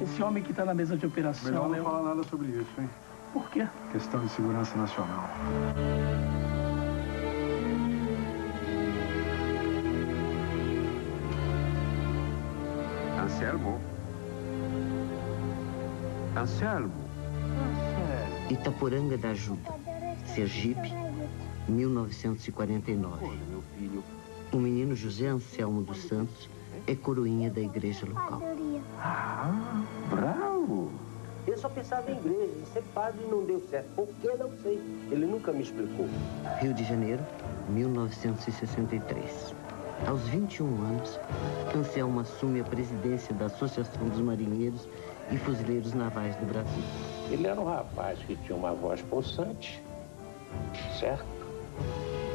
Esse homem que está na mesa de operação... Melhor não falar nada sobre isso, hein? Por quê? Questão de segurança nacional. Anselmo? Anselmo? Itaporanga da Ajuda, Sergipe, 1949. Meu filho. O menino José Anselmo dos Santos é coroinha da igreja local. Ah, bravo! Eu só pensava em igreja, e ser padre não deu certo. Por que não sei? Ele nunca me explicou. Rio de Janeiro, 1963. Aos 21 anos, Anselmo assume a presidência da Associação dos Marinheiros e Fuzileiros Navais do Brasil. Ele era um rapaz que tinha uma voz possante, certo?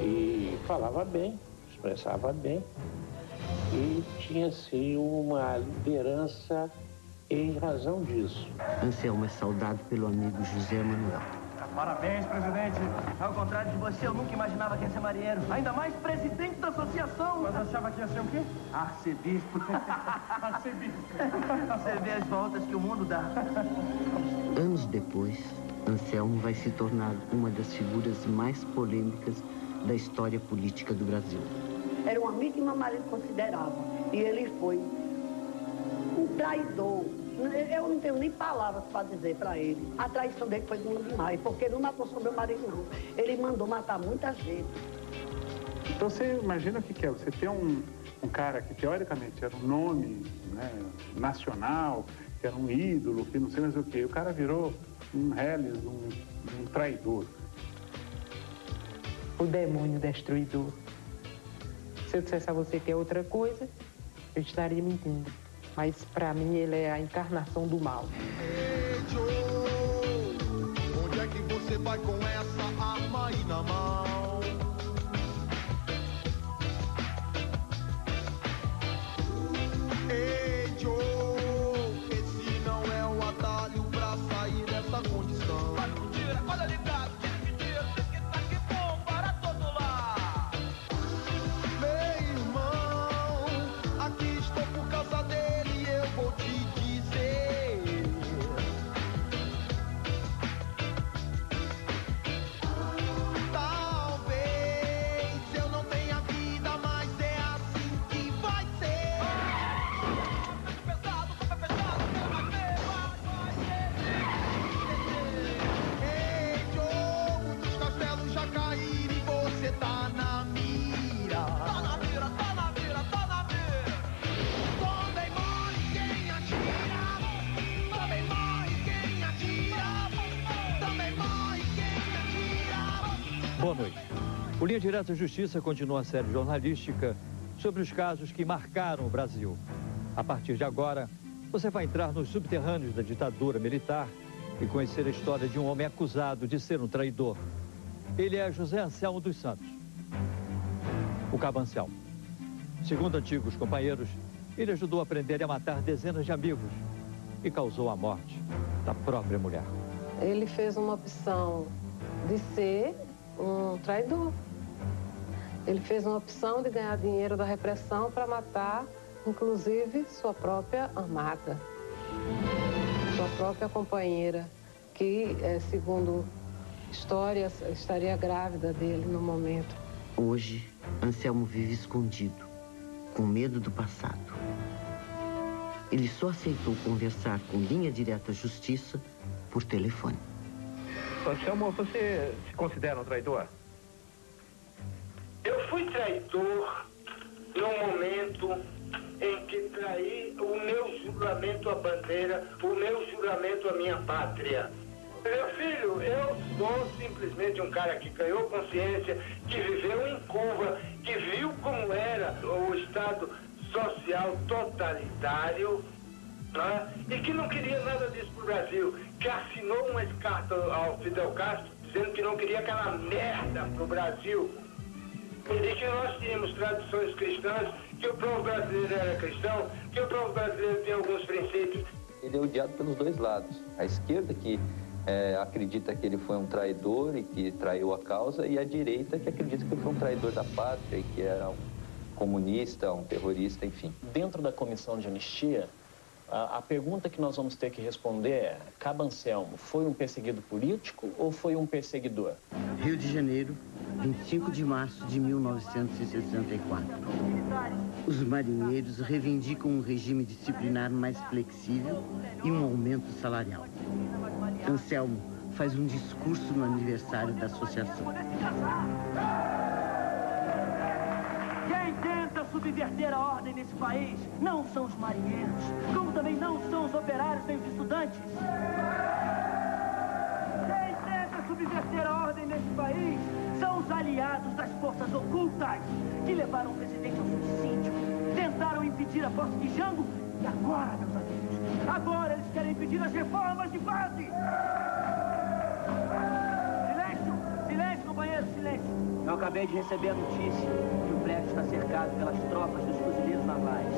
E falava bem, expressava bem. E tinha, assim, uma liderança em razão disso. Anselmo é saudado pelo amigo José Manuel. Parabéns, presidente. Ao contrário de você, eu nunca imaginava que ia ser marinheiro. Ainda mais presidente da associação. Mas achava que ia ser o quê? Arcebispo. Arcebispo. Você vê as voltas que o mundo dá. Anos depois, Anselmo vai se tornar uma das figuras mais polêmicas da história política do Brasil. Era um amigo que meu marido considerava. E ele foi um traidor. Eu não tenho nem palavras para dizer para ele. A traição dele foi demais, porque ele não matou só meu marido, não. Ele mandou matar muita gente. Então você imagina o que é? Você ter um cara que teoricamente era um nome, né, nacional, que era um ídolo, que não sei mais o quê. O cara virou um reles, um traidor. O demônio destruidor. Se eu dissesse a você que é outra coisa, eu estaria mentindo. Mas, para mim, ele é a encarnação do mal. Ei, Joe, onde é que você vai com essa arma aí na mão? Ei, Joe, esse não é o atalho pra sair dessa condição. Vai pro tira, olha ligado, tira que tira, tem que tá aqui bom para todo lado. Meu irmão, aqui estou por causa dele. Vou te dizer, talvez eu não tenha vida, mas é assim que vai ser. Pesado, com pé fechado, quero mais ver, vai ser. Ei, Joe, muitos castelos já caíram e você tá na mira. Tá na mira, tá na mira, tá na mira. Também morre quem atira, também morre quem atira, também morre quem atira. Boa noite. O Linha Direta Justiça continua a série jornalística sobre os casos que marcaram o Brasil. A partir de agora, você vai entrar nos subterrâneos da ditadura militar e conhecer a história de um homem acusado de ser um traidor. Ele é José Anselmo dos Santos, o Cabancial. Segundo antigos companheiros, ele ajudou a prender e a matar dezenas de amigos e causou a morte da própria mulher. Ele fez uma opção de ser um traidor. Ele fez uma opção de ganhar dinheiro da repressão para matar, inclusive, sua própria amada, sua própria companheira, que, segundo histórias, estaria grávida dele no momento. Hoje, Anselmo vive escondido, com medo do passado. Ele só aceitou conversar com Linha Direta Justiça por telefone. Anselmo, você se considera um traidor? Eu fui traidor no momento em que traí o meu juramento à bandeira, o meu juramento à minha pátria. Meu filho, eu sou simplesmente um cara que ganhou consciência, que viveu em Cuba, que viu como era o Estado social totalitário, né? E que não queria nada disso para o Brasil, que assinou uma carta ao Fidel Castro dizendo que não queria aquela merda para o Brasil. E que nós tínhamos tradições cristãs, que o povo brasileiro era cristão, que o povo brasileiro tem alguns princípios. Ele é odiado pelos dois lados. A esquerda que acredita que ele foi um traidor e que traiu a causa, e a direita que acredita que ele foi um traidor da pátria e que era um comunista, um terrorista, enfim. Dentro da comissão de anistia, A pergunta que nós vamos ter que responder é: Cabo Anselmo foi um perseguido político ou foi um perseguidor? Rio de Janeiro, 25 de março de 1964. Os marinheiros reivindicam um regime disciplinar mais flexível e um aumento salarial. Anselmo faz um discurso no aniversário da associação. Quem tenta subverter a ordem nesse país não são os marinheiros, como também não são os operários nem os estudantes. Quem tenta subverter a ordem nesse país são os aliados das forças ocultas que levaram o presidente ao suicídio, tentaram impedir a posse de Jango e agora, meus amigos, agora eles querem impedir as reformas de base. Silêncio! Silêncio, companheiro, silêncio! Eu acabei de receber a notícia que o prédio está cercado pelas tropas dos fuzileiros navais.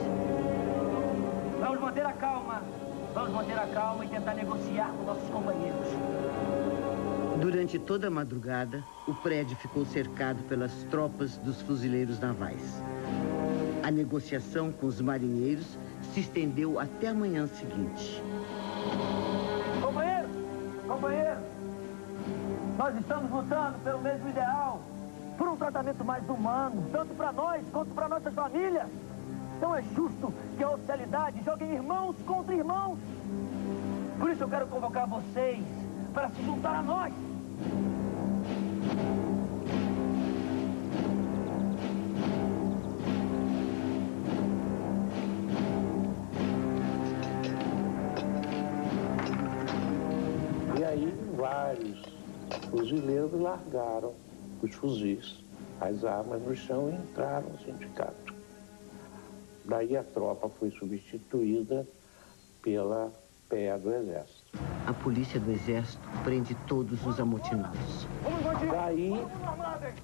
Vamos manter a calma e tentar negociar com nossos companheiros. Durante toda a madrugada, o prédio ficou cercado pelas tropas dos fuzileiros navais. A negociação com os marinheiros se estendeu até a manhã seguinte. Companheiro, nós estamos lutando pelo mesmo ideal, por um tratamento mais humano, tanto para nós quanto para nossas famílias. Então é justo que a oficialidade jogue irmãos contra irmãos. Por isso eu quero convocar vocês para se juntar a nós. E aí vários fuzileiros largaram os fuzis, as armas no chão e entraram no sindicato. Daí a tropa foi substituída pela PE do Exército. A polícia do Exército prende todos os amotinados. Daí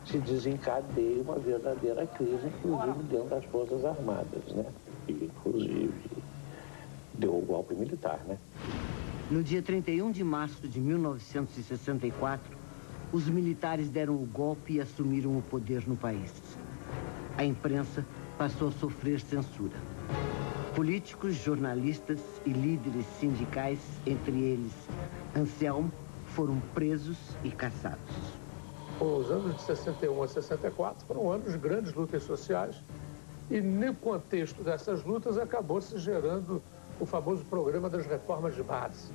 se desencadeia uma verdadeira crise, inclusive dentro das Forças Armadas, né? E, inclusive, deu o golpe militar, né? No dia 31 de março de 1964, os militares deram o golpe e assumiram o poder no país. A imprensa passou a sofrer censura. Políticos, jornalistas e líderes sindicais, entre eles Anselmo, foram presos e caçados. Os anos de 61 a 64 foram anos de grandes lutas sociais e no contexto dessas lutas acabou se gerando o famoso programa das reformas de base.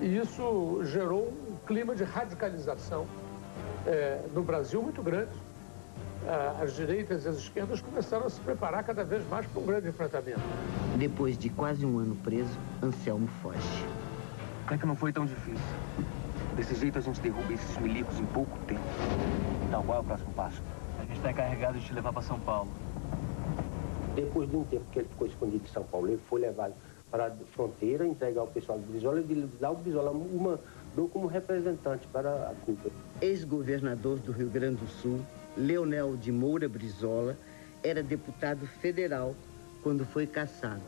E isso gerou um clima de radicalização no Brasil muito grande. As direitas e as esquerdas começaram a se preparar cada vez mais para um grande enfrentamento. Depois de quase um ano preso, Anselmo foge. É que não foi tão difícil. Desse jeito a gente derruba esses milicos em pouco tempo. Então, qual é o próximo passo? A gente está encarregado de te levar para São Paulo. Depois de um tempo que ele ficou escondido em São Paulo, ele foi levado para a fronteira, entregar ao pessoal do Brizola e dar ao Brizola mandou como representante para a Cuba. Ex-governador do Rio Grande do Sul, Leonel de Moura Brizola, era deputado federal quando foi caçado.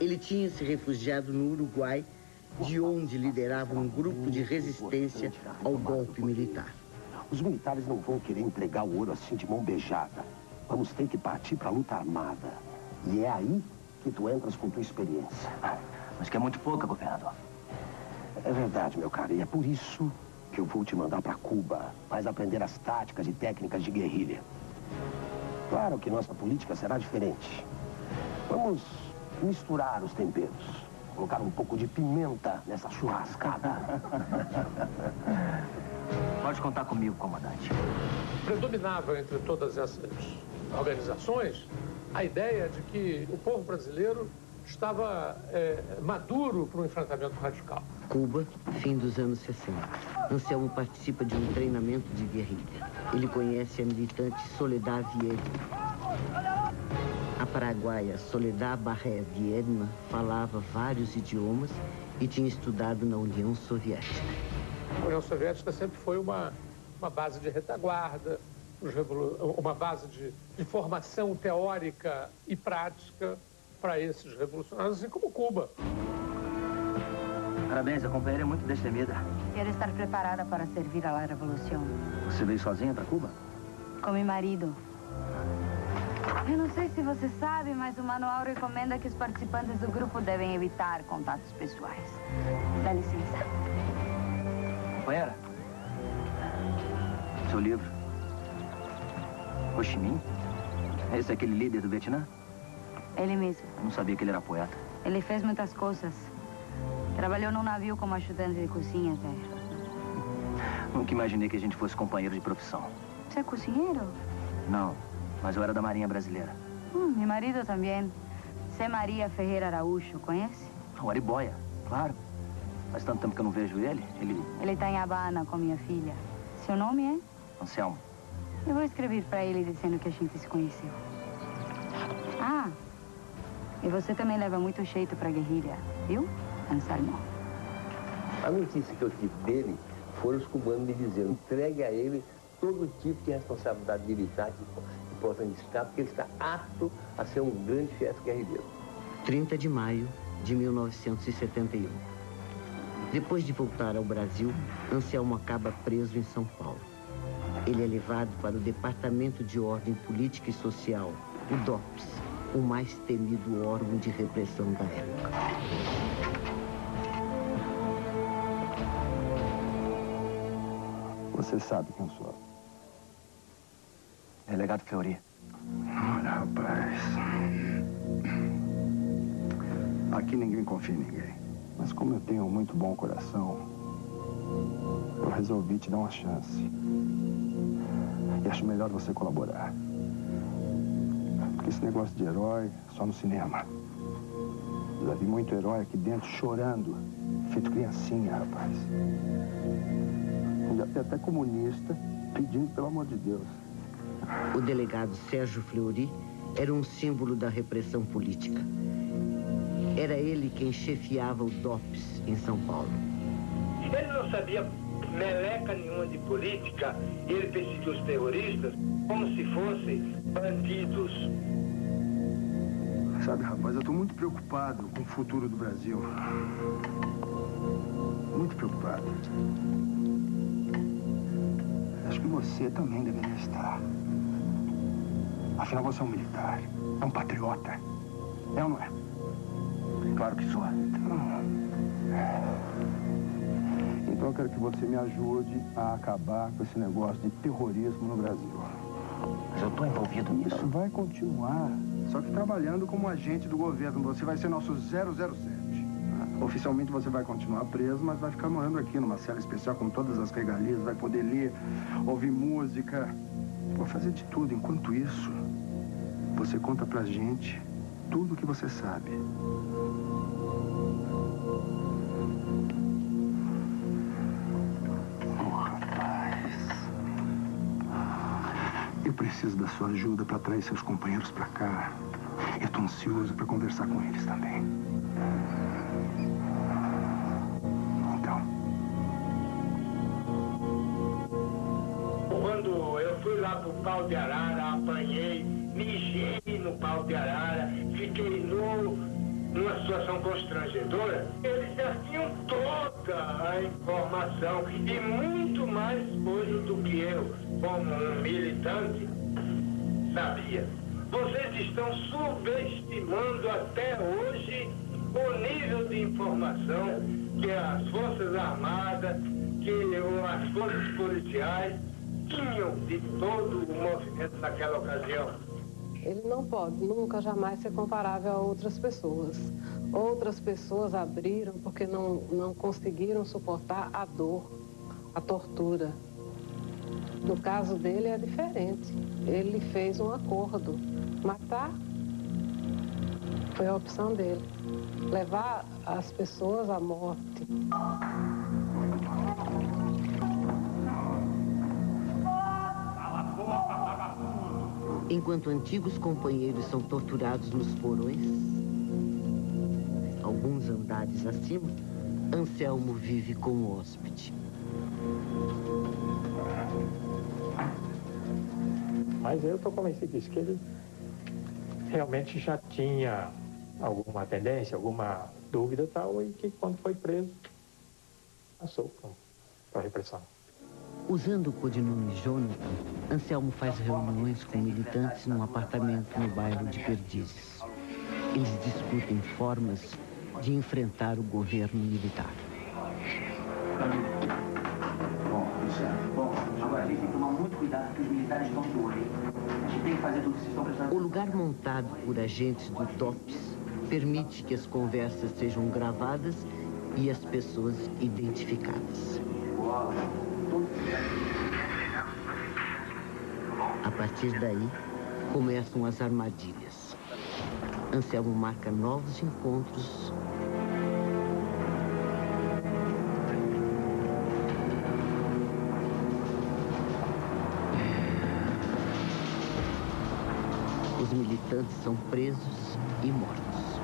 Ele tinha se refugiado no Uruguai, de onde liderava um grupo de resistência ao golpe militar. Os militares não vão querer entregar o ouro assim de mão beijada. Vamos ter que partir para a luta armada. E é aí que tu entras com tua experiência. Mas que é muito pouca, governador. É verdade, meu cara, e é por isso que eu vou te mandar para Cuba. Vais aprender as táticas e técnicas de guerrilha. Claro que nossa política será diferente. Vamos misturar os temperos. Colocar um pouco de pimenta nessa churrascada. Pode contar comigo, comandante. Predominava entre todas essas organizações a ideia de que o povo brasileiro estava maduro para um enfrentamento radical. Cuba, fim dos anos 60. Anselmo participa de um treinamento de guerrilha. Ele conhece a militante Soledad Viedma. A paraguaia Soledad Barré Viedma falava vários idiomas e tinha estudado na União Soviética. A União Soviética sempre foi uma base de retaguarda, uma base de formação teórica e prática para esses revolucionários, assim como Cuba. Parabéns, a companheira é muito destemida. Quero estar preparada para servir à revolução. Você veio sozinha para Cuba? Com meu marido. Eu não sei se você sabe, mas o manual recomenda que os participantes do grupo devem evitar contatos pessoais. Dá licença. Companheira, seu livro. Ho Chi Minh? Esse é aquele líder do Vietnã? Ele mesmo. Eu não sabia que ele era poeta. Ele fez muitas coisas. Trabalhou num navio como ajudante de cozinha até. Nunca imaginei que a gente fosse companheiro de profissão. Você é cozinheiro? Não, mas eu era da Marinha Brasileira. Meu marido também. Zé Maria Ferreira Araújo, conhece? O Ariboia, claro. Faz tanto tempo que eu não vejo ele. Ele está em Havana com minha filha. Seu nome é? Anselmo. Eu vou escrever para ele dizendo que a gente se conheceu. Ah, e você também leva muito jeito para guerrilha, viu, Anselmo? A notícia que eu tive dele foram os cubanos me dizendo: entregue a ele todo tipo de responsabilidade militar que possa necessitar, porque ele está apto a ser um grande chefe guerrilheiro. 30 de maio de 1971. Depois de voltar ao Brasil, Anselmo acaba preso em São Paulo. Ele é levado para o Departamento de Ordem Política e Social, o DOPS, o mais temido órgão de repressão da época. Você sabe quem eu sou? Delegado Fleury. Olha, rapaz. Aqui ninguém confia em ninguém. Mas como eu tenho um muito bom coração, eu resolvi te dar uma chance. E acho melhor você colaborar. Porque esse negócio de herói é só no cinema. Já vi muito herói aqui dentro chorando, feito criancinha, rapaz. Já tem até comunista pedindo pelo amor de Deus. O delegado Sérgio Fleury era um símbolo da repressão política. Era ele quem chefiava o DOPS em São Paulo. Ele não sabia meleca nenhuma de política, ele perseguiu os terroristas como se fossem bandidos. Sabe, rapaz, eu tô muito preocupado com o futuro do Brasil. Muito preocupado. Acho que você também deveria estar. Afinal, você é um militar, é um patriota. É ou não é? Claro que sou. Então eu quero que você me ajude a acabar com esse negócio de terrorismo no Brasil. Mas eu tô envolvido nisso. Isso vai continuar, só que trabalhando como agente do governo. Você vai ser nosso 007. Oficialmente você vai continuar preso, mas vai ficar morando aqui numa cela especial com todas as regalias, vai poder ler, ouvir música. Vou fazer de tudo. Enquanto isso, você conta pra gente tudo o que você sabe. Eu preciso da sua ajuda para atrair seus companheiros para cá. Eu tô ansioso para conversar com eles também. Então. Quando eu fui lá pro Pau de Arara, apanhei, mijei no Pau de Arara, fiquei numa situação constrangedora, eles já tinham toda a informação e muito mais coisa do que eu, como um militante, sabia. Vocês estão subestimando até hoje o nível de informação que as Forças Armadas, que as Forças Policiais tinham de todo o movimento naquela ocasião. Ele não pode nunca, jamais ser comparável a outras pessoas. Outras pessoas abriram porque não conseguiram suportar a dor, a tortura. No caso dele é diferente. Ele fez um acordo. Matar foi a opção dele. Levar as pessoas à morte. Enquanto antigos companheiros são torturados nos porões, alguns andares acima, Anselmo vive como hóspede. Mas eu estou convencido disso, que ele realmente já tinha alguma tendência, alguma dúvida e tal, e que quando foi preso, passou para a repressão. Usando o codinome Jonathan, Anselmo faz reuniões com militantes num apartamento no bairro de Perdizes. Eles discutem formas de enfrentar o governo militar. Bom, agora a gente tem que tomar muito cuidado que os militares estão de olho, hein? A gente tem que fazer tudo que vocês estão precisando. O lugar montado por agentes do TOPS permite que as conversas sejam gravadas e as pessoas identificadas. A partir daí, começam as armadilhas. Anselmo marca novos encontros. Os militantes são presos e mortos.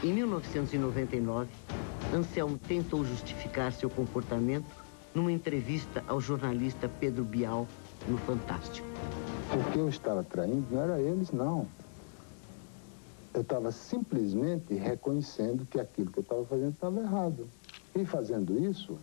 Em 1999, Anselmo tentou justificar seu comportamento numa entrevista ao jornalista Pedro Bial no Fantástico. O que eu estava traindo não era eles, não. Eu estava simplesmente reconhecendo que aquilo que eu estava fazendo estava errado. E fazendo isso,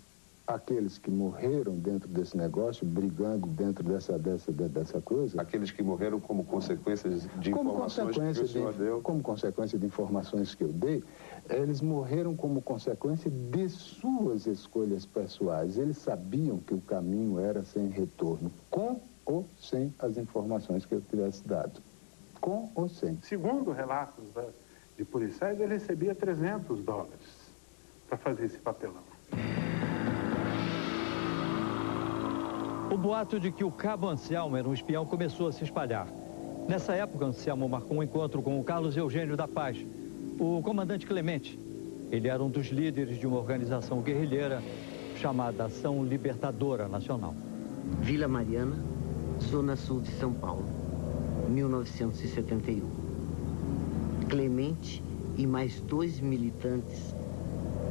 aqueles que morreram dentro desse negócio, brigando dentro dessa coisa... Aqueles que morreram como consequência de informações que o senhor deu? Como consequência de informações que eu dei, eles morreram como consequência de suas escolhas pessoais. Eles sabiam que o caminho era sem retorno, com ou sem as informações que eu tivesse dado. Com ou sem. Segundo relatos de policiais, ele recebia $300 para fazer esse papelão. O boato de que o cabo Anselmo era um espião começou a se espalhar. Nessa época, Anselmo marcou um encontro com o Carlos Eugênio da Paz, o comandante Clemente. Ele era um dos líderes de uma organização guerrilheira chamada Ação Libertadora Nacional. Vila Mariana, zona sul de São Paulo, 1971. Clemente e mais 2 militantes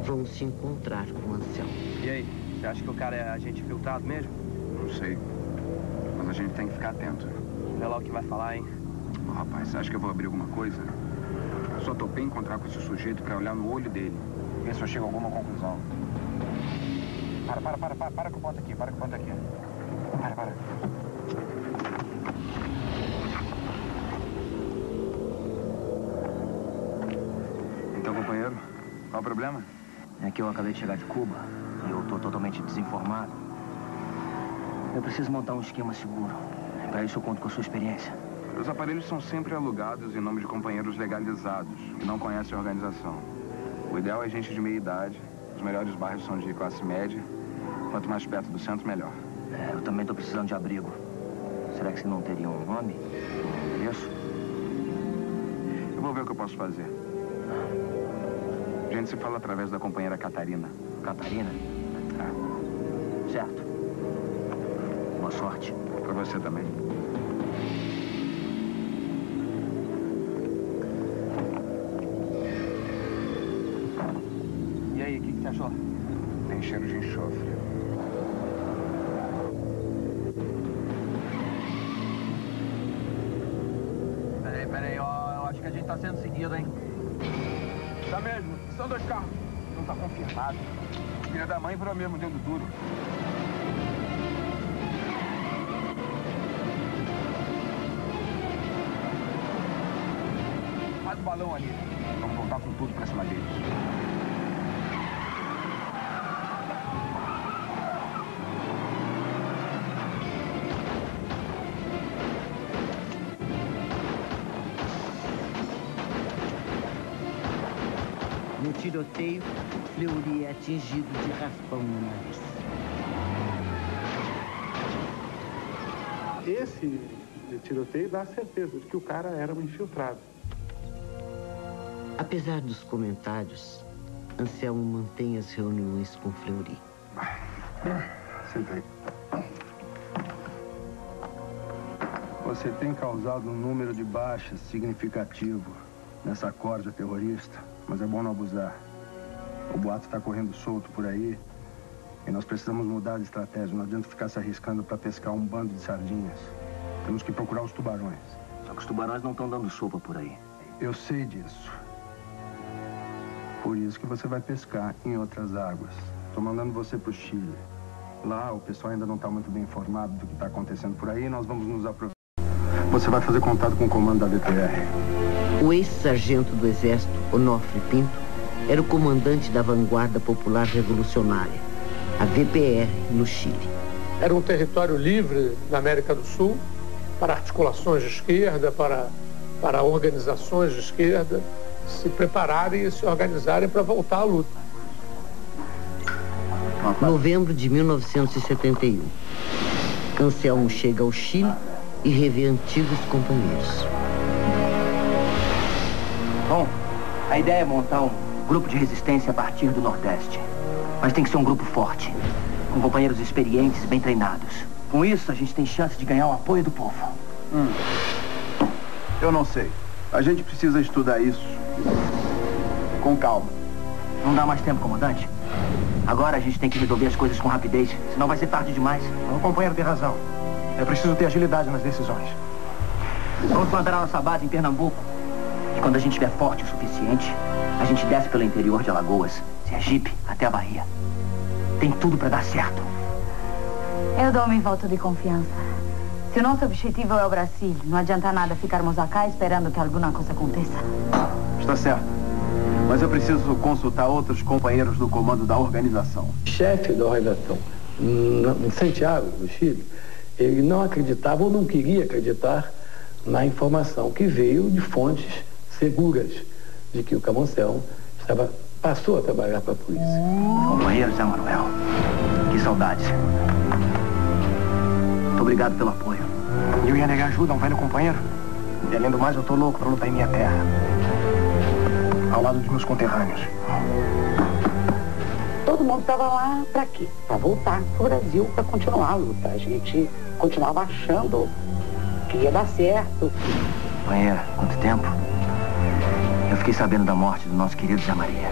vão se encontrar com Anselmo. E aí, você acha que o cara é agente infiltrado mesmo? Não sei, mas a gente tem que ficar atento. Vê lá o que vai falar, hein? Ô, rapaz, você acha que eu vou abrir alguma coisa? Eu só topei encontrar com esse sujeito pra olhar no olho dele. Ver se eu chego a alguma conclusão. Para que eu boto aqui, para. Então, companheiro, qual o problema? É que eu acabei de chegar de Cuba e eu tô totalmente desinformado. Eu preciso montar um esquema seguro. Para isso eu conto com a sua experiência. Os aparelhos são sempre alugados em nome de companheiros legalizados, que não conhecem a organização. O ideal é gente de meia idade. Os melhores bairros são de classe média. Quanto mais perto do centro, melhor. Eu também tô precisando de abrigo. Será que você não teria um nome? Um endereço? Eu vou ver o que eu posso fazer. A gente se fala através da companheira Catarina. Catarina? Certo. Boa sorte. Pra você também. E aí, o que você achou? Tem cheiro de enxofre. Peraí, ó, eu acho que a gente tá sendo seguido, hein? Tá mesmo, são 2 carros. Não tá confirmado. Filha da mãe virou mesmo dentro duro. Faz o balão ali. Vamos voltar com tudo pra cima deles. No tiroteio, Fleury é atingido de raspão no nariz. Esse tiroteio dá a certeza de que o cara era um infiltrado. Apesar dos comentários, Anselmo mantém as reuniões com Fleury. Senta aí. Você tem causado um número de baixas significativo nessa corda terrorista, mas é bom não abusar. O boato está correndo solto por aí e nós precisamos mudar de estratégia. Não adianta ficar se arriscando para pescar um bando de sardinhas. Temos que procurar os tubarões. Só que os tubarões não estão dando sopa por aí. Eu sei disso. Por isso que você vai pescar em outras águas. Estou mandando você para o Chile. Lá o pessoal ainda não está muito bem informado do que está acontecendo por aí. Nós vamos nos aproveitar. Você vai fazer contato com o comando da VPR. O ex-sargento do Exército, Onofre Pinto, era o comandante da Vanguarda Popular Revolucionária, a VPR, no Chile. Era um território livre na América do Sul para articulações de esquerda, para organizações de esquerda se prepararem e se organizarem para voltar à luta. Novembro de 1971. Anselmo chega ao Chile e revê antigos companheiros. Bom, a ideia é montar um grupo de resistência a partir do Nordeste. Mas tem que ser um grupo forte, com companheiros experientes, bem treinados. Com isso, a gente tem chance de ganhar o apoio do povo. Eu não sei. A gente precisa estudar isso com calma. Não dá mais tempo, comandante? Agora a gente tem que resolver as coisas com rapidez, senão vai ser tarde demais. O companheiro tem razão. É preciso ter agilidade nas decisões. Vamos plantar a nossa base em Pernambuco. E quando a gente estiver forte o suficiente, a gente desce pelo interior de Alagoas, Sergipe, até a Bahia. Tem tudo para dar certo. Eu dou-me voto de confiança. Se o nosso objetivo é o Brasil, não adianta nada ficarmos acá esperando que alguma coisa aconteça. Está certo. Mas eu preciso consultar outros companheiros do comando da organização. O chefe da organização, em Santiago, no Chile, ele não acreditava ou não queria acreditar na informação que veio de fontes seguras de que o Camões passou a trabalhar para a polícia. Companheiro Zé Manuel, que saudades. Muito obrigado pelo apoio. Eu ia negar ajuda a um velho companheiro. E além do mais, eu tô louco para lutar em minha terra. Ao lado dos meus conterrâneos. Todo mundo estava lá para quê? Para voltar pro Brasil, para continuar a luta. A gente continuava achando que ia dar certo. Companheira, quanto tempo? Eu fiquei sabendo da morte do nosso querido Zé Maria.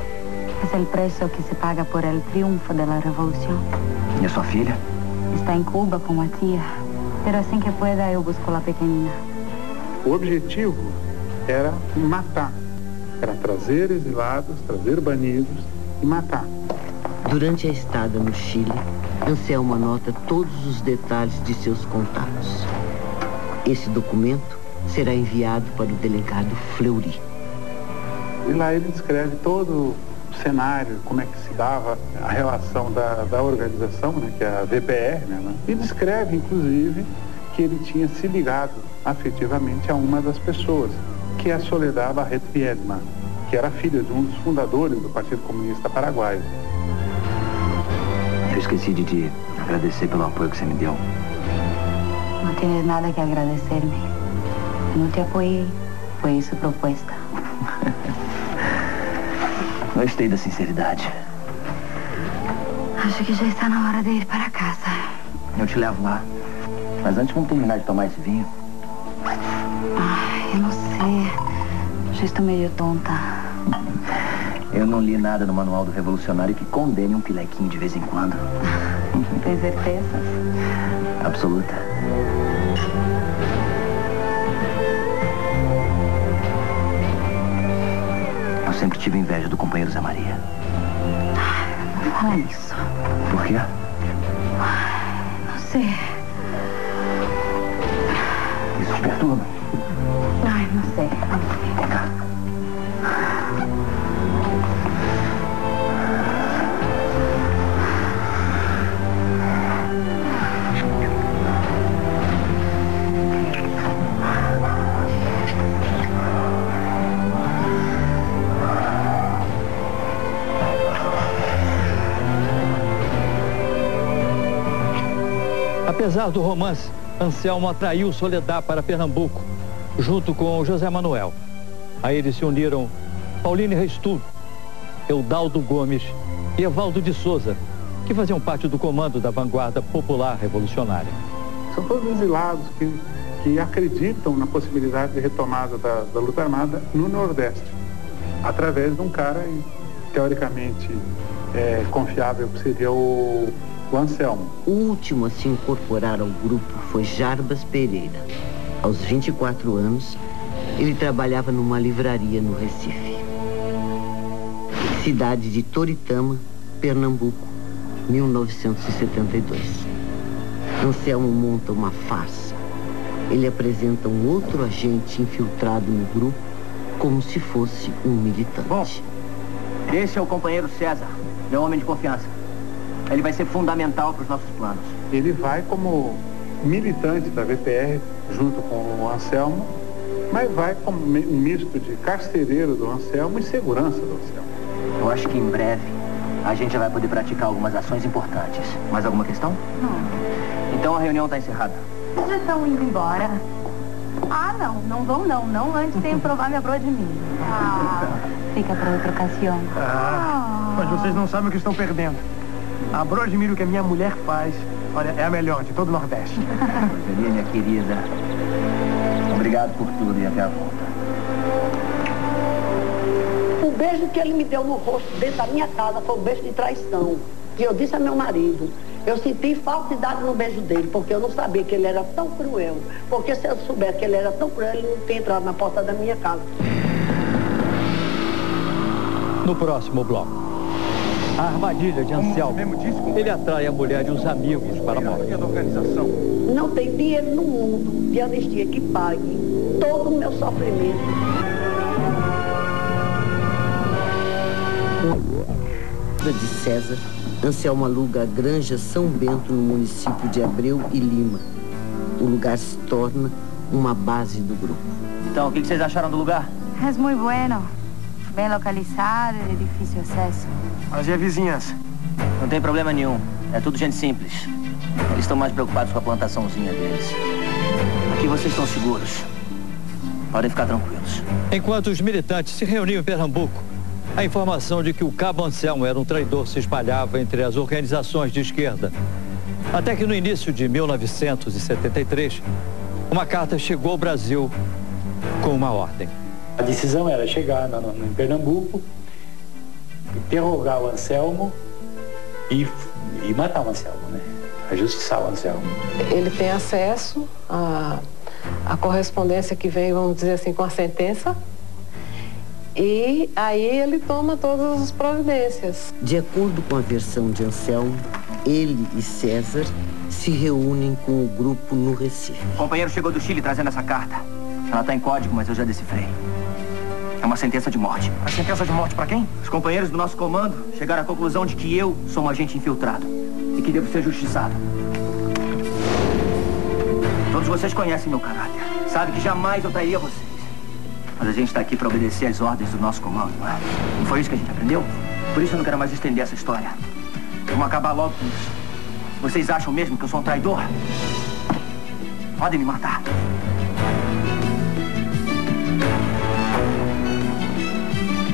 É o preço que se paga por el triunfo da revolução. E a sua filha? Está em Cuba com a tia. Pero assim que pueda, eu busco a pequenina. O objetivo era matar. Era trazer exilados, trazer banidos e matar. Durante a estada no Chile, Anselmo anota todos os detalhes de seus contatos. Esse documento será enviado para o delegado Fleury. E lá ele descreve todo o cenário, como é que se dava a relação da organização, né, que é a VPR, né, e descreve, inclusive, que ele tinha se ligado afetivamente a uma das pessoas, que é a Soledad Barreto Viedma, que era filha de um dos fundadores do Partido Comunista Paraguaio. Eu esqueci de te agradecer pelo apoio que você me deu. Não tienes nada que agradecer-me. Não te apoiei. Foi isso proposta. Gostei da sinceridade. Acho que já está na hora de ir para casa. Eu te levo lá. Mas antes vamos terminar de tomar esse vinho. Ai, eu não sei. Já estou meio tonta. Eu não li nada no manual do revolucionário que condene um pilequinho de vez em quando. Tem certeza? Absoluta. Eu sempre tive inveja do companheiro Zé Maria. Não fala isso. Por quê? Não sei. Isso te perturba? Ai, não sei. Vem cá. Apesar do romance, Anselmo atraiu Soledad para Pernambuco, junto com José Manuel. A eles se uniram Pauline Reistulo, Eudaldo Gomes e Evaldo de Souza, que faziam parte do comando da Vanguarda Popular Revolucionária. São todos exilados que acreditam na possibilidade de retomada da luta armada no Nordeste, através de um cara teoricamente confiável, que seria o Anselmo. O último a se incorporar ao grupo foi Jarbas Pereira. Aos 24 anos, ele trabalhava numa livraria no Recife. Cidade de Toritama, Pernambuco, 1972. Anselmo monta uma farsa. Ele apresenta um outro agente infiltrado no grupo como se fosse um militante. Bom, esse é o companheiro César, meu homem de confiança. Ele vai ser fundamental para os nossos planos. Ele vai como militante da VPR, junto com o Anselmo, mas vai como um misto de carcereiro do Anselmo e segurança do Anselmo. Eu acho que em breve a gente já vai poder praticar algumas ações importantes. Mais alguma questão? Não. Então a reunião está encerrada. Vocês já estão indo embora? Ah, não vão não. Não antes de eu provar minha broa de milho. Fica para outra ocasião. Mas vocês não sabem o que estão perdendo. A broa de milho que a minha mulher faz, olha, é a melhor de todo o Nordeste. Roseli, minha querida, obrigado por tudo e até a volta. O beijo que ele me deu no rosto dentro da minha casa foi um beijo de traição. Que eu disse a meu marido, eu senti falsidade no beijo dele, porque eu não sabia que ele era tão cruel. Porque se eu soubesse que ele era tão cruel, ele não tinha entrado na porta da minha casa. No próximo bloco, a armadilha de Anselmo. Ele atrai a mulher e os amigos para a morte. Não tem dinheiro no mundo de anistia que pague todo o meu sofrimento. De César, Anselmo aluga a Granja São Bento no município de Abreu e Lima. O lugar se torna uma base do grupo. Então, o que vocês acharam do lugar? É muito bueno. Bem localizado e de difícil acesso. Mas e a vizinhança? Não tem problema nenhum. É tudo gente simples. Eles estão mais preocupados com a plantaçãozinha deles. Aqui vocês estão seguros. Podem ficar tranquilos. Enquanto os militantes se reuniam em Pernambuco, a informação de que o Cabo Anselmo era um traidor se espalhava entre as organizações de esquerda. Até que no início de 1973, uma carta chegou ao Brasil com uma ordem. A decisão era chegar em Pernambuco, interrogar o Anselmo e matar o Anselmo, né? Ajustiçar o Anselmo. Ele tem acesso à correspondência que vem, vamos dizer assim, com a sentença. E aí ele toma todas as providências. De acordo com a versão de Anselmo, ele e César se reúnem com o grupo no Recife. O companheiro chegou do Chile trazendo essa carta. Ela está em código, mas eu já decifrei. É uma sentença de morte. A sentença de morte para quem? Os companheiros do nosso comando chegaram à conclusão de que eu sou um agente infiltrado e que devo ser justiçado. Todos vocês conhecem meu caráter. Sabem que jamais eu trairia vocês. Mas a gente está aqui para obedecer às ordens do nosso comando, não é? Não foi isso que a gente aprendeu? Por isso eu não quero mais estender essa história. Vamos acabar logo com isso. Vocês acham mesmo que eu sou um traidor? Podem me matar.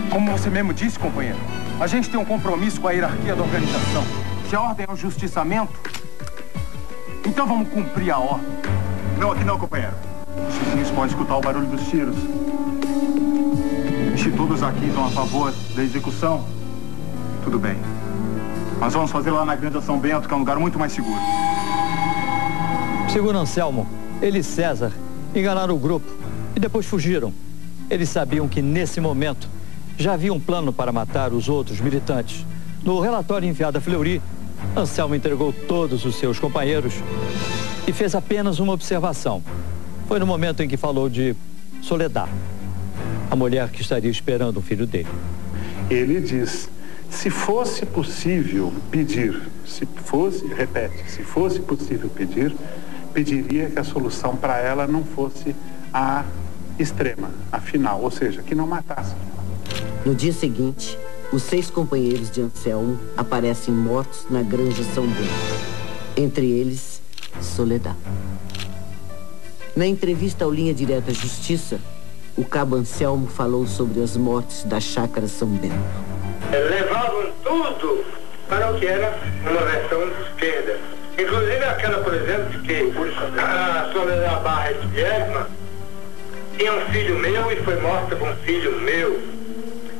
Como você mesmo disse, companheiro, a gente tem um compromisso com a hierarquia da organização. Se a ordem é o justiçamento, então vamos cumprir a ordem. Não, aqui não, companheiro. Os vizinhos podem escutar o barulho dos tiros. E se todos aqui estão a favor da execução, tudo bem. Mas vamos fazer lá na Granja São Bento, que é um lugar muito mais seguro. Segundo Anselmo, ele e César enganaram o grupo e depois fugiram. Eles sabiam que, nesse momento, já havia um plano para matar os outros militantes. No relatório enviado a Fleury, Anselmo entregou todos os seus companheiros e fez apenas uma observação. Foi no momento em que falou de Soledad, a mulher que estaria esperando o filho dele. Ele diz, se fosse possível pedir, se fosse possível pedir, pediria que a solução para ela não fosse a extrema, a final, ou seja, que não matasse. No dia seguinte, os 6 companheiros de Anselmo aparecem mortos na Granja São Bento. Entre eles, Soledad. Na entrevista ao Linha Direta Justiça, o Cabo Anselmo falou sobre as mortes da Chácara São Bento. Levavam tudo para o que era uma versão de esquerda. Inclusive aquela, por exemplo, que a Soledad Barra de Biedma tinha um filho meu e foi morta com um filho meu.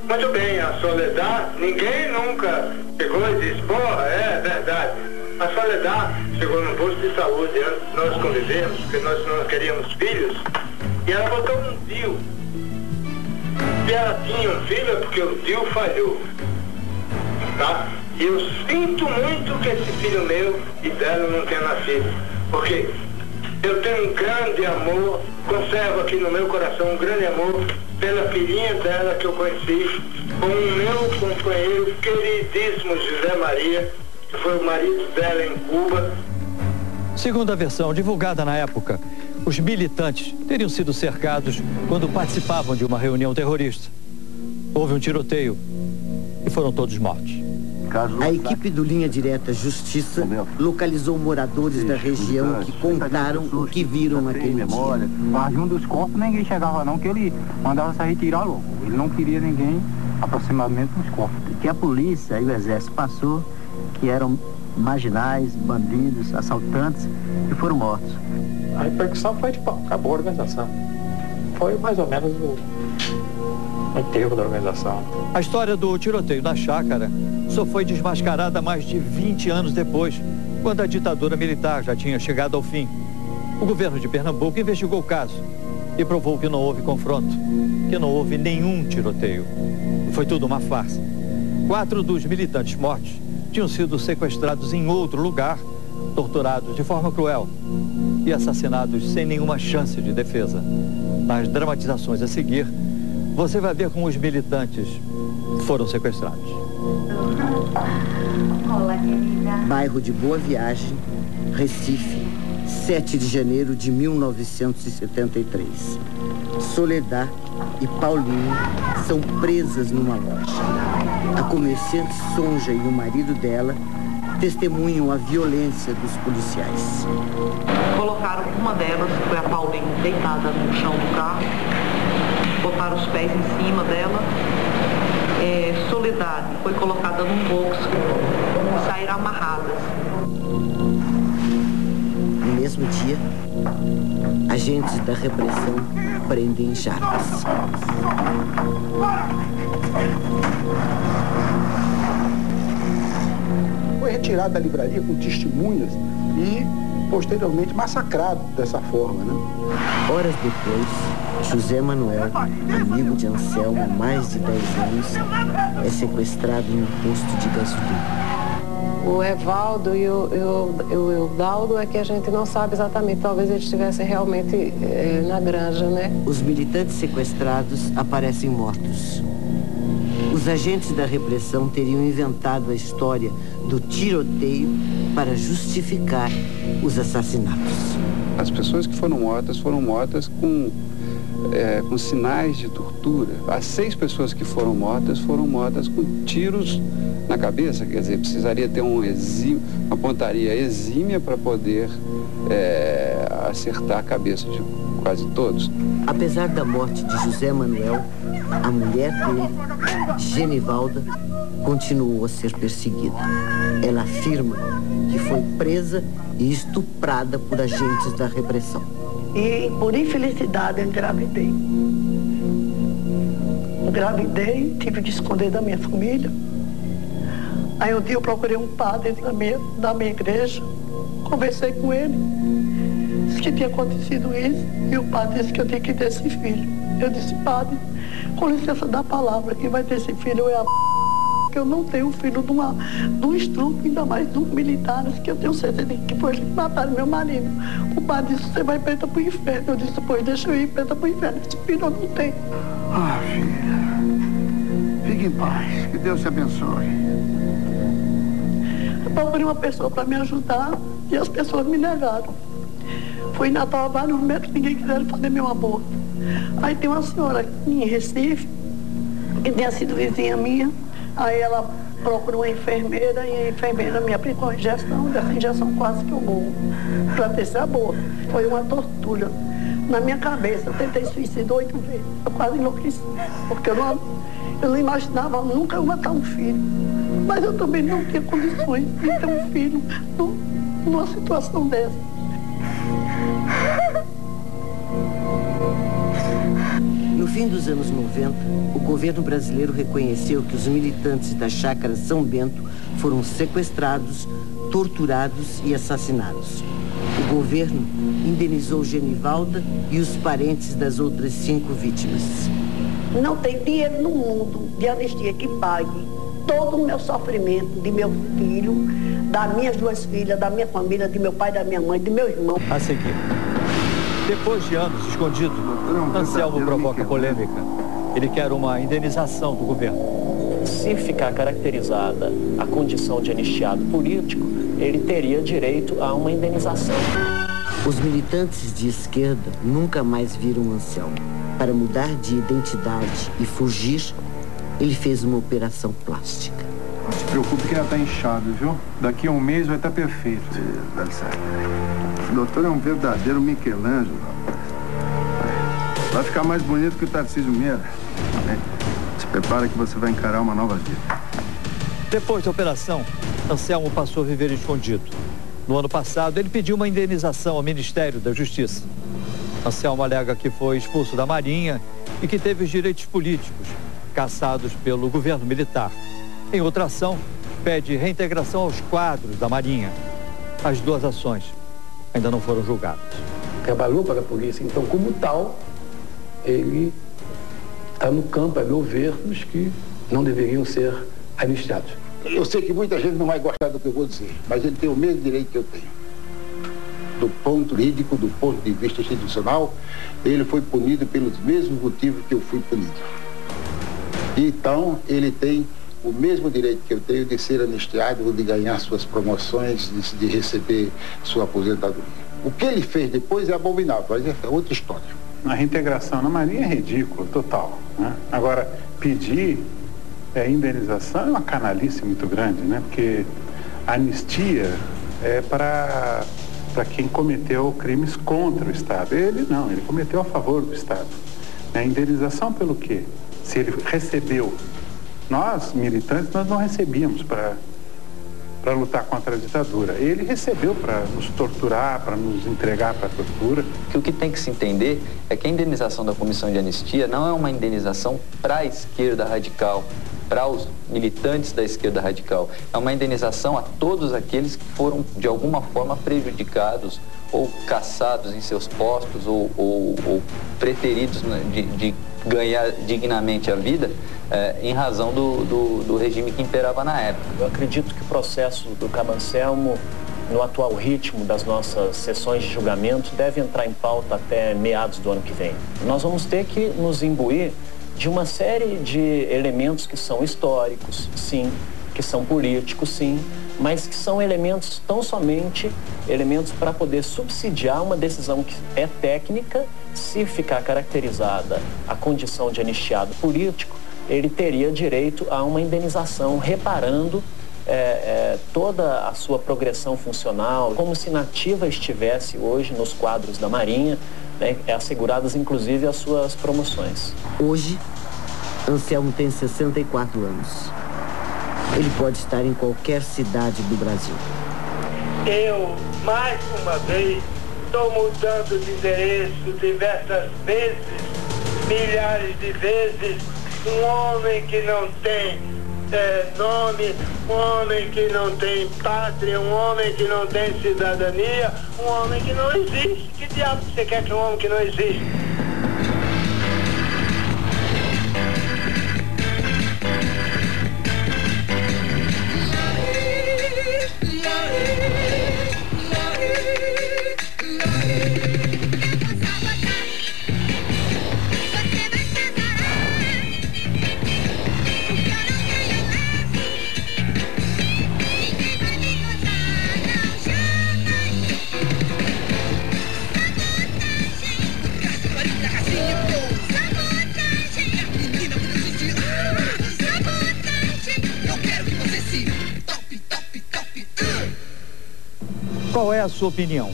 Muito bem, a Soledad, ninguém nunca chegou e disse, porra, é verdade. A Soledad chegou num posto de saúde, antes de nós convivermos, porque nós não queríamos filhos, e ela botou um tio. Se ela tinha um filho é porque o tio falhou. Tá? E eu sinto muito que esse filho meu e dela não tenha nascido. Porque eu tenho um grande amor, conservo aqui no meu coração um grande amor pela filhinha dela que eu conheci, com o meu companheiro queridíssimo José Maria, que foi o marido dela em Cuba. Segundo a versão divulgada na época, os militantes teriam sido cercados quando participavam de uma reunião terrorista. Houve um tiroteio e foram todos mortos. A equipe do Linha Direta Justiça localizou moradores da região que contaram o que viram naquele dia. Mas um dos corpos ninguém chegava não, que ele mandava se retirar logo. Ele não queria ninguém aproximadamente dos corpos. Que a polícia e o exército passou, que eram marginais, bandidos, assaltantes, que foram mortos. A repercussão foi de pau, acabou a organização. Foi mais ou menos o enterro da organização. A história do tiroteio na chácara só foi desmascarada mais de 20 anos depois, quando a ditadura militar já tinha chegado ao fim. O governo de Pernambuco investigou o caso e provou que não houve confronto, que não houve nenhum tiroteio. Foi tudo uma farsa. 4 dos militantes mortos tinham sido sequestrados em outro lugar, torturados de forma cruel e assassinados sem nenhuma chance de defesa. Nas dramatizações a seguir, você vai ver como os militantes foram sequestrados. Olá, querida. Bairro de Boa Viagem, Recife, 7 de janeiro de 1973. Soledad e Paulinho são presas numa loja. A comerciante Sonja e o marido dela testemunham a violência dos policiais. Colocaram uma delas, que foi a Paulinho, deitada no chão do carro, botaram os pés em cima dela. Soledad foi colocada num box e saíram amarradas. No mesmo dia, agentes da repressão prendem Jarbas. Foi retirado da livraria com testemunhas e posteriormente massacrado dessa forma, né? Horas depois, José Manuel, amigo de Anselmo há mais de 10 anos, é sequestrado num posto de gasolina. O Evaldo e o Eudaldo é que a gente não sabe exatamente. Talvez eles estivessem realmente na granja, né? Os militantes sequestrados aparecem mortos. Os agentes da repressão teriam inventado a história do tiroteio para justificar os assassinatos. As pessoas que foram mortas com sinais de tortura. As 6 pessoas que foram mortas com tiros na cabeça, quer dizer, precisaria ter uma pontaria exímia para poder acertar a cabeça de quase todos. Apesar da morte de José Manuel, a mulher dele, Genivalda, continuou a ser perseguida. Ela afirma que foi presa e estuprada por agentes da repressão. E, por infelicidade, eu engravidei. Engravidei, tive que esconder da minha família. Aí um dia eu procurei um padre da minha igreja, conversei com ele, disse que tinha acontecido isso, e o padre disse que eu tinha que ter esse filho. Eu disse, padre, com licença da palavra, quem vai ter esse filho é a que eu não tenho filho de um estrupo, ainda mais de um militares, que eu tenho certeza que foi eles que mataram meu marido. O padre disse, você vai preta pro inferno. Eu disse, pois deixa eu ir preta pro inferno, esse filho eu não tenho. Ah, filha, fique em paz, que Deus te abençoe. Eu procurei uma pessoa para me ajudar e as pessoas me negaram. Fui em Natal a vários médicos, ninguém quiser fazer meu aborto. Aí tem uma senhora em Recife, que tinha sido vizinha minha, aí ela procurou uma enfermeira e a enfermeira me aplicou a injeção, dessa injeção quase que eu morro, para ter esse aborto. Foi uma tortura. Na minha cabeça, eu tentei suicídio 8 vezes, eu quase enlouqueci, porque eu não imaginava nunca matar um filho. Mas eu também não tinha condições de ter um filho numa situação dessa. No fim dos anos 90, o governo brasileiro reconheceu que os militantes da Chácara São Bento foram sequestrados, torturados e assassinados. O governo indenizou Genivalda e os parentes das outras 5 vítimas. Não tem dinheiro no mundo de anistia que pague todo o meu sofrimento de meu filho, das minhas 2 filhas, da minha família, de meu pai, da minha mãe, de meu irmão. A seguir, depois de anos escondido, Anselmo provoca polêmica. Ele quer uma indenização do governo. Se ficar caracterizada a condição de anistiado político, ele teria direito a uma indenização. Os militantes de esquerda nunca mais viram Anselmo. Para mudar de identidade e fugir, ele fez uma operação plástica. Não se preocupe que ainda está inchado, viu? Daqui a um mês vai estar perfeito. Dá certo. O doutor é um verdadeiro Michelangelo. Vai ficar mais bonito que o Tarcísio Meira. Se prepara que você vai encarar uma nova vida. Depois da operação, Anselmo passou a viver escondido. No ano passado, ele pediu uma indenização ao Ministério da Justiça. Anselmo alega que foi expulso da Marinha e que teve os direitos políticos cassados pelo governo militar. Em outra ação, pede reintegração aos quadros da Marinha. As 2 ações ainda não foram julgadas. Trabalhou para a polícia, então, como tal, ele está no campo a governos que não deveriam ser anistiados. Eu sei que muita gente não vai gostar do que eu vou dizer, mas ele tem o mesmo direito que eu tenho. Do ponto jurídico, do ponto de vista institucional, ele foi punido pelos mesmos motivos que eu fui punido. Então, ele tem o mesmo direito que eu tenho de ser anistiado ou de ganhar suas promoções, de receber sua aposentadoria. O que ele fez depois é abominável, mas é outra história. A reintegração na Marinha é ridículo, total, né? Agora, pedir indenização é uma canalice muito grande, né? Porque a anistia é para quem cometeu crimes contra o Estado. Ele não, ele cometeu a favor do Estado. A indenização pelo quê? Se ele recebeu. Nós, militantes, nós não recebíamos para lutar contra a ditadura. Ele recebeu para nos torturar, para nos entregar para a tortura. O que tem que se entender é que a indenização da Comissão de Anistia não é uma indenização para a esquerda radical, para os militantes da esquerda radical. É uma indenização a todos aqueles que foram, de alguma forma, prejudicados ou cassados em seus postos ou preteridos de ganhar dignamente a vida em razão do regime que imperava na época. Eu acredito que o processo do Cabo Anselmo, no atual ritmo das nossas sessões de julgamento, deve entrar em pauta até meados do ano que vem. Nós vamos ter que nos imbuir de uma série de elementos que são históricos, sim, que são políticos, sim, mas que são elementos, tão somente elementos para poder subsidiar uma decisão que é técnica. Se ficar caracterizada a condição de anistiado político, ele teria direito a uma indenização reparando toda a sua progressão funcional, como se na ativa estivesse hoje nos quadros da Marinha, né, asseguradas inclusive as suas promoções. Hoje, Anselmo tem 64 anos. Ele pode estar em qualquer cidade do Brasil. Eu, mais uma vez, estou mudando de endereço diversas vezes, milhares de vezes. Um homem que não tem nome, um homem que não tem pátria, um homem que não tem cidadania, um homem que não existe. Que diabo você quer que um homem que não existe? Qual é a sua opinião?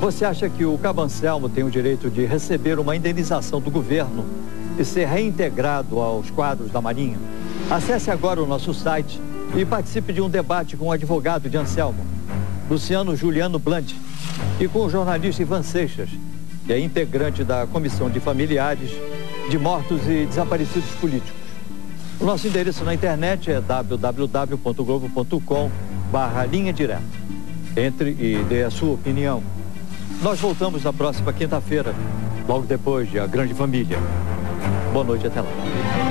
Você acha que o Cabo Anselmo tem o direito de receber uma indenização do governo e ser reintegrado aos quadros da Marinha? Acesse agora o nosso site e participe de um debate com o advogado de Anselmo, Luciano Juliano Blandt, e com o jornalista Ivan Seixas, que é integrante da Comissão de Familiares de mortos e desaparecidos políticos. O nosso endereço na internet é www.globo.com/linha direta. Entre e dê a sua opinião. Nós voltamos na próxima quinta-feira, logo depois de A Grande Família. Boa noite, até lá.